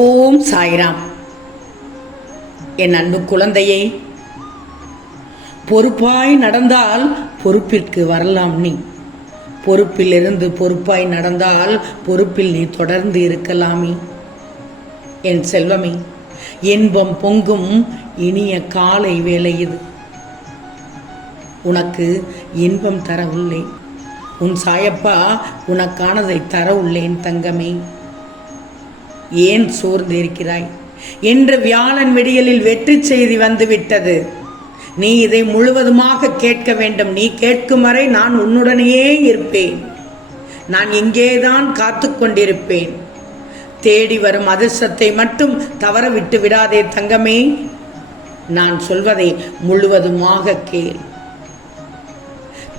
ஓம் சாய்ராம். என் அன்பு குழந்தையே, பொறுப்பாய் நடந்தால் பொறுப்பிற்கு வரலாம். நீ பொறுப்பிலிருந்து பொறுப்பாய் நடந்தால் பொறுப்பில் நீ தொடர்ந்து இருக்கலாமே. என் செல்வமே, இன்பம் பொங்கும் இனிய காலை வேளை இது. உனக்கு இன்பம் தர உள்ளேன். உன் சாயப்பா உனக்கானதை தர உள்ளேன் தங்கமே. ஏன் சோர்ந்து இருக்கிறாய்? இன்று வியாழன் விடியலில் வெற்றி செய்தி வந்துவிட்டது. நீ இதை முழுவதுமாக கேட்க வேண்டும். நீ கேட்கும் வரை நான் உன்னுடனேயே இருப்பேன். நான் இங்கேதான் காத்து கொண்டிருப்பேன். தேடி வரும் அதிர்ஷ்டத்தை மட்டும் தவற விட்டு விடாதே தங்கமே. நான் சொல்வதை முழுவதுமாக கேள்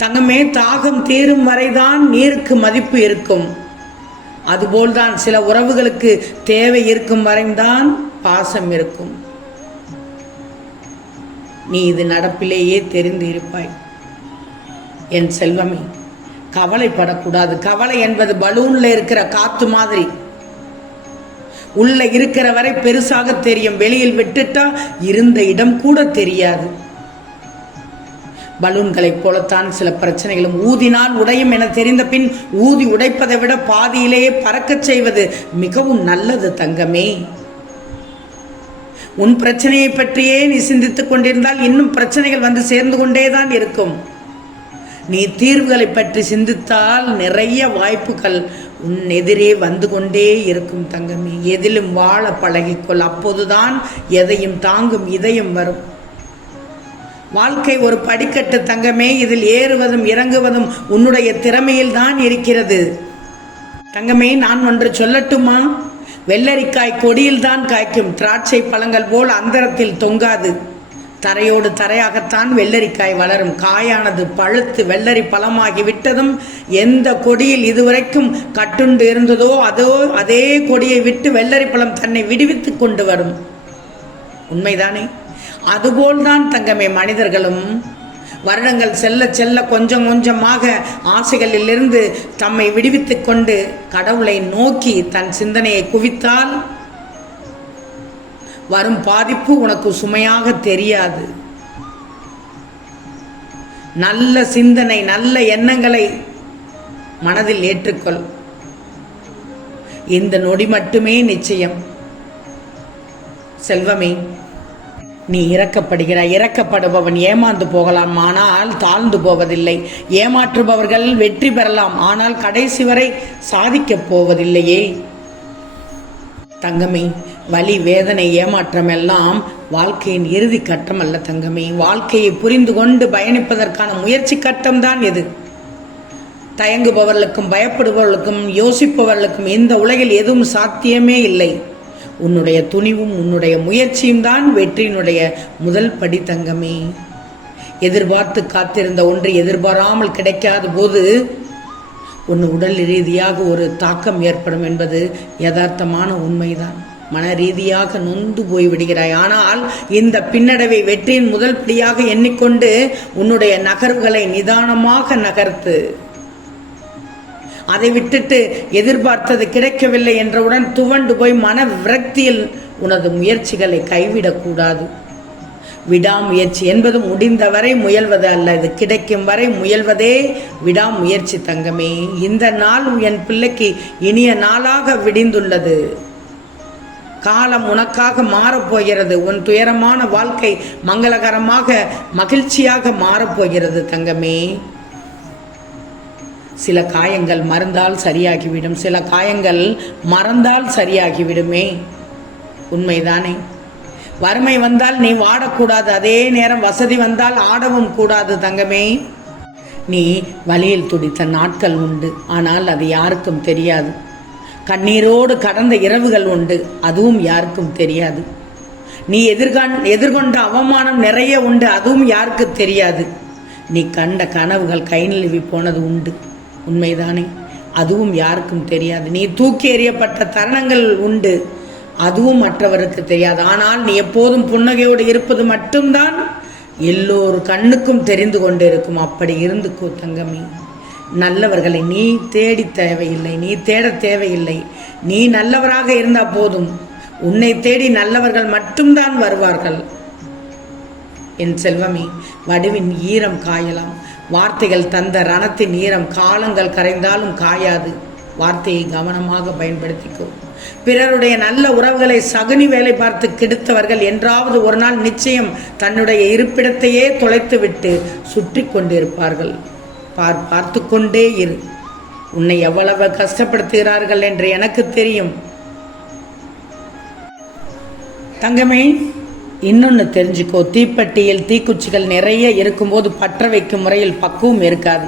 தங்கமே. தாகம் தீரும் வரைதான் நீருக்கு மதிப்பு இருக்கும். அதுபோல்தான் சில உறவுகளுக்கு தேவை இருக்கும் வரைதான் பாசம் இருக்கும். நீ இது நடப்பிலேயே தெரிந்து இருப்பாய். என் செல்வமே, கவலைப்படக்கூடாது. கவலை என்பது பலூன்ல இருக்கிற காத்து மாதிரி. உள்ள இருக்கிற வரை பெருசாக தெரியும், வெளியில் விட்டுட்டா இருந்த இடம் கூட தெரியாது. பலூன்களைப் போலத்தான் சில பிரச்சனைகளும். ஊதினால் உடையும் என தெரிந்த பின் ஊதி உடைப்பதை விட பாதியிலேயே பறக்கச் செய்வது மிகவும் நல்லது தங்கமே. உன் பிரச்சனையை பற்றியே நீ சிந்தித்துக் கொண்டிருந்தால் இன்னும் பிரச்சனைகள் வந்து சேர்ந்து கொண்டேதான் இருக்கும். நீ தீர்வுகளை பற்றி சிந்தித்தால் நிறைய வாய்ப்புகள் உன் எதிரே வந்து கொண்டே இருக்கும் தங்கமே. எதிலும் வாழ பழகிக்கொள். அப்போதுதான் எதையும் தாங்கும் இதயம் வரும். வாழ்க்கை ஒரு படிக்கட்டு தங்கமே. இதில் ஏறுவதும் இறங்குவதும் உன்னுடைய திறமையில் தான் இருக்கிறது தங்கமே. நான் ஒன்று சொல்லட்டுமா? வெள்ளரிக்காய் கொடியில் தான் காய்க்கும். திராட்சை பழங்கள் போல் அந்தரத்தில் தொங்காது. தரையோடு தரையாகத்தான் வெள்ளரிக்காய் வளரும். காயானது பழுத்து வெள்ளரி பழமாகி விட்டதும் எந்த கொடியில் இதுவரைக்கும் கட்டுண்டு இருந்ததோ அதே கொடியை விட்டு வெள்ளரி பழம் தன்னை விடுவித்துக் கொண்டு வரும். உண்மைதானே? அதுபோல்தான் தங்கமே மனிதர்களும் வருடங்கள் செல்ல செல்ல கொஞ்சம் கொஞ்சமாக ஆசைகளிலிருந்து தம்மை விடுவித்துக் கொண்டு கடவுளை நோக்கி தன் சிந்தனையை குவித்தால் வரும் பாதிப்பு உனக்கு சுமையாக தெரியாது. நல்ல சிந்தனை, நல்ல எண்ணங்களை மனதில் ஏற்றுக்கொள். இந்த நொடி மட்டுமே நிச்சயம். செல்வமே, நீ இறக்கப்படுகிறாய். இறக்கப்படுபவன் ஏமாந்து போகலாம், ஆனால் தாழ்ந்து போவதில்லை. ஏமாற்றுபவர்கள் வெற்றி பெறலாம், ஆனால் கடைசி வரை சாதிக்கப் போவதில்லையே தங்கமே. வலி, வேதனை, ஏமாற்றம் எல்லாம் வாழ்க்கையின் இறுதி கட்டம் அல்ல தங்கமே. வாழ்க்கையை புரிந்து கொண்டு பயணிப்பதற்கான முயற்சி கட்டம்தான் இது. தயங்குபவர்களுக்கும் பயப்படுபவர்களுக்கும் யோசிப்பவர்களுக்கும் இந்த உலகில் எதுவும் சாத்தியமே இல்லை. உன்னுடைய துணிவும் உன்னுடைய முயற்சியும் தான் வெற்றியினுடைய முதல் படி தங்கமே. எதிர்பார்த்து காத்திருந்த ஒன்று எதிர்பாராமல் கிடைக்காத போது உன் உடல் ரீதியாக ஒரு தாக்கம் ஏற்படும் என்பது யதார்த்தமான உண்மைதான். மன ரீதியாக நொந்து போய்விடுகிறாய். ஆனால் இந்த பின்னடைவை வெற்றியின் முதல் படியாக எண்ணிக்கொண்டு உன்னுடைய நகர்வுகளை நிதானமாக நகர்த்து. அதை விட்டுட்டு எதிர்பார்த்தது கிடைக்கவில்லை என்றவுடன் துவண்டு போய் மன விரக்தியில் உனது முயற்சிகளை கைவிடக்கூடாது. விடாமுயற்சி என்பது முடிந்தவரை முயல்வது அல்ல, இது கிடைக்கும் வரை முயல்வதே விடாமுயற்சி தங்கமே. இந்த நாள் என் பிள்ளைக்கு இனிய நாளாக விடிந்துள்ளது. காலம் உனக்காக மாறப்போகிறது. உன் துயரமான வாழ்க்கை மங்களகரமாக மகிழ்ச்சியாக மாறப்போகிறது தங்கமே. சில காயங்கள் மறந்தால் சரியாகிவிடும், சில காயங்கள் மறந்தால் சரியாகிவிடுமே. உண்மைதானே? வறுமை வந்தால் நீ வாடக்கூடாது, அதே நேரம் வசதி வந்தால் ஆடவும் கூடாது தங்கமே. நீ வலியில் துடித்த நாட்கள் உண்டு, ஆனால் அது யாருக்கும் தெரியாது. கண்ணீரோடு கடந்த இரவுகள் உண்டு, அதுவும் யாருக்கும் தெரியாது. நீ எதிர்கொண்ட அவமானம் நிறைய உண்டு, அதுவும் யாருக்கு தெரியாது. நீ கண்ட கனவுகள் கை நழுவி போனது உண்டு, உண்மைதானே? அதுவும் யாருக்கும் தெரியாது. நீ தூக்கி எறியப்பட்ட தருணங்கள் உண்டு, அதுவும் மற்றவருக்கு தெரியாது. ஆனால் நீ எப்போதும் புன்னகையோடு இருப்பது மட்டும்தான் எல்லோரு கண்ணுக்கும் தெரிந்து கொண்டிருக்கும். அப்படி இருந்துக்கோ தங்கமே. நல்லவர்களை நீ தேடி தேவையில்லை, நீ தேட தேவையில்லை. நீ நல்லவராக இருந்தால் போதும். உன்னை தேடி நல்லவர்கள் மட்டும்தான் வருவார்கள். என் செல்வமே, வடுவின் ஈரம் காயலாம், வார்த்தைகள் தந்த ரணத்தின் ஈரம் காலங்கள் கரைந்தாலும் காயாது. வார்த்தையை கவனமாக பயன்படுத்திக்கோ. பிறருடைய நல்ல உறவுகளை சகுனி வேலை பார்த்து கெடுத்தவர்கள் என்றாவது ஒரு நாள் நிச்சயம் தன்னுடைய இருப்பிடத்தையே தொலைத்து விட்டு சுற்றி கொண்டிருப்பார்கள். பார்த்து கொண்டே இரு. உன்னை எவ்வளவு கஷ்டப்படுத்துகிறார்கள் என்று எனக்கு தெரியும். தங்கமே, இன்னொன்று தெரிஞ்சுக்கோ. தீப்பெட்டியில் தீக்குச்சிகள் நிறைய இருக்கும்போது பற்ற வைக்கும் முறையில் பக்குவம் இருக்காது.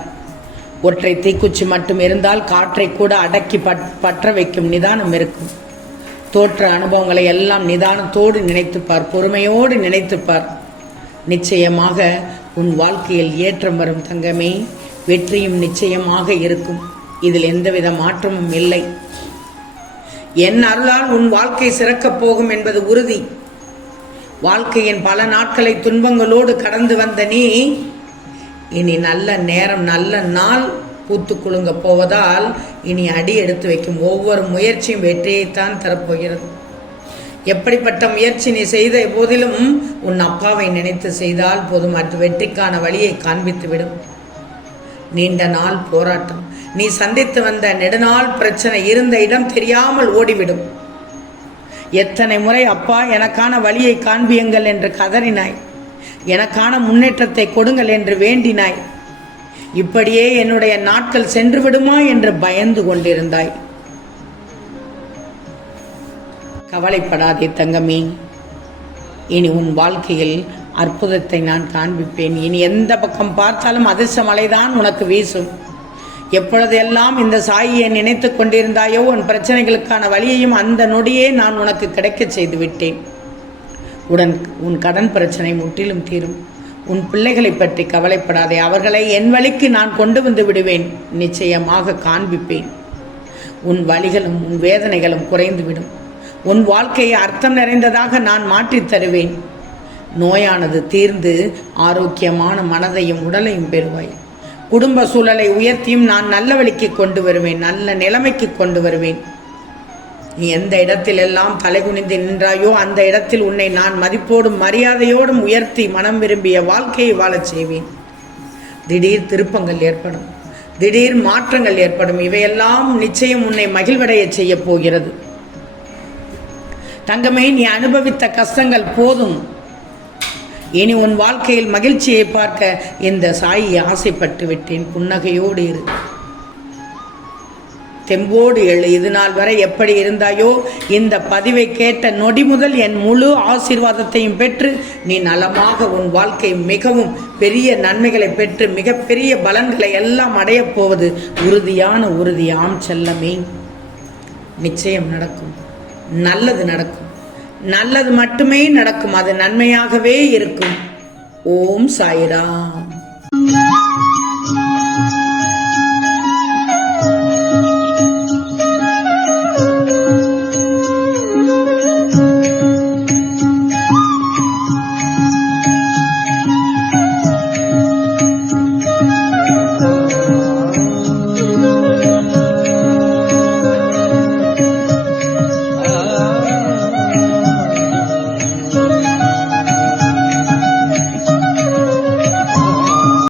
ஒற்றை தீக்குச்சி மட்டும் இருந்தால் காற்றை கூட அடக்கி பற்ற வைக்கும் நிதானம் இருக்கும். தோற்ற அனுபவங்களை எல்லாம் நிதானத்தோடு நினைத்துப்பார், பொறுமையோடு நினைத்துப்பார். நிச்சயமாக உன் வாழ்க்கையில் ஏற்றம் வரும் தங்கமே. வெற்றியும் நிச்சயமாக இருக்கும். இதில் எந்தவித மாற்றமும் இல்லை. என் அருளால் உன் வாழ்க்கை சிறக்கப் போகும் என்பது உறுதி. வாழ்க்கையின் பல நாட்களை துன்பங்களோடு கடந்து வந்த நீ இனி நல்ல நேரம், நல்ல நாள் பூத்து குலுங்க போவதால் இனி அடி எடுத்து வைக்கும் ஒவ்வொரு முயற்சியும் வெற்றியைத்தான் தரப்போகிறது. எப்படிப்பட்ட முயற்சி நீ செய்த போதிலும் உன் அப்பாவை நினைத்து செய்தால் போதும், அது வெற்றிக்கான வழியை காண்பித்துவிடும். நீண்ட நாள் போராட்டம், நீ சந்தித்து வந்த நெடுநாள் பிரச்சனை இருந்த இடம் தெரியாமல் ஓடிவிடும். எத்தனை முறை அப்பா எனக்கான வழியை காண்பியுங்கள் என்று கதறினாய், எனக்கான முன்னேற்றத்தை கொடுங்கள் என்று வேண்டினாய். இப்படியே என்னுடைய நாட்கள் சென்று விடுமா என்று பயந்து கொண்டிருந்தாய். கவலைப்படாதே தங்கமே, இனி உன் வாழ்க்கையில் அற்புதத்தை நான் காண்பிப்பேன். இனி எந்த பக்கம் பார்த்தாலும் அதிர்ஷ்ட மலைதான் உனக்கு வீசும். எப்பொழுதெல்லாம் இந்த சாயியை நினைத்து கொண்டிருந்தாயோ உன் பிரச்சனைகளுக்கான வழியையும் அந்த நொடியே நான் உனக்கு கிடைக்க செய்து விட்டேன். உன் கடன் பிரச்சனை முற்றிலும் தீரும். உன் பிள்ளைகளை பற்றி கவலைப்படாதே, அவர்களை என் வழிக்கு நான் கொண்டு வந்து விடுவேன். நிச்சயமாக காண்பிப்பேன். உன் வலிகளும் உன் வேதனைகளும் குறைந்துவிடும். உன் வாழ்க்கையை அர்த்தம் நிறைந்ததாக நான் மாற்றித் தருவேன். நோயானது தீர்ந்து ஆரோக்கியமான மனதையும் உடலையும் பெறுவாய். குடும்ப சூழலை உயர்த்தியும் நான் நல்ல வழிக்கு கொண்டு வருவேன், நல்ல நிலைமைக்கு கொண்டு வருவேன். நீ எந்த இடத்தில் எல்லாம் தலைகுனிந்து நின்றாயோ அந்த இடத்தில் உன்னை நான் மதிப்போடும் மரியாதையோடும் உயர்த்தி மனம் விரும்பிய வாழ்க்கையை வாழச் செய்வேன். திடீர் திருப்பங்கள் ஏற்படும், திடீர் மாற்றங்கள் ஏற்படும். இவையெல்லாம் நிச்சயம் உன்னை மகிழ்வடைய செய்ய போகிறது. தங்கமே, நீ அனுபவித்த கஷ்டங்கள் போதும். இனி உன் வாழ்க்கையில் மகிழ்ச்சியை பார்க்க இந்த சாயை ஆசைப்பட்டு விட்டேன். புன்னகையோடு இரு, தெம்போடு எழு. இது நாள் வரை எப்படி இருந்தாயோ இந்த பதிவை கேட்ட நொடி முதல் என் முழு ஆசீர்வாதத்தையும் பெற்று நீ நலமாக உன் வாழ்க்கை மிகவும் பெரிய நன்மைகளை பெற்று மிகப்பெரிய பலன்களை எல்லாம் அடையப் போவது உறுதியாம் செல்லமே. நிச்சயம் நடக்கும், நல்லது நடக்கும், நல்லது மட்டுமே நடக்கும். அது நன்மையாகவே இருக்கும். ஓம் சாய்ராம்.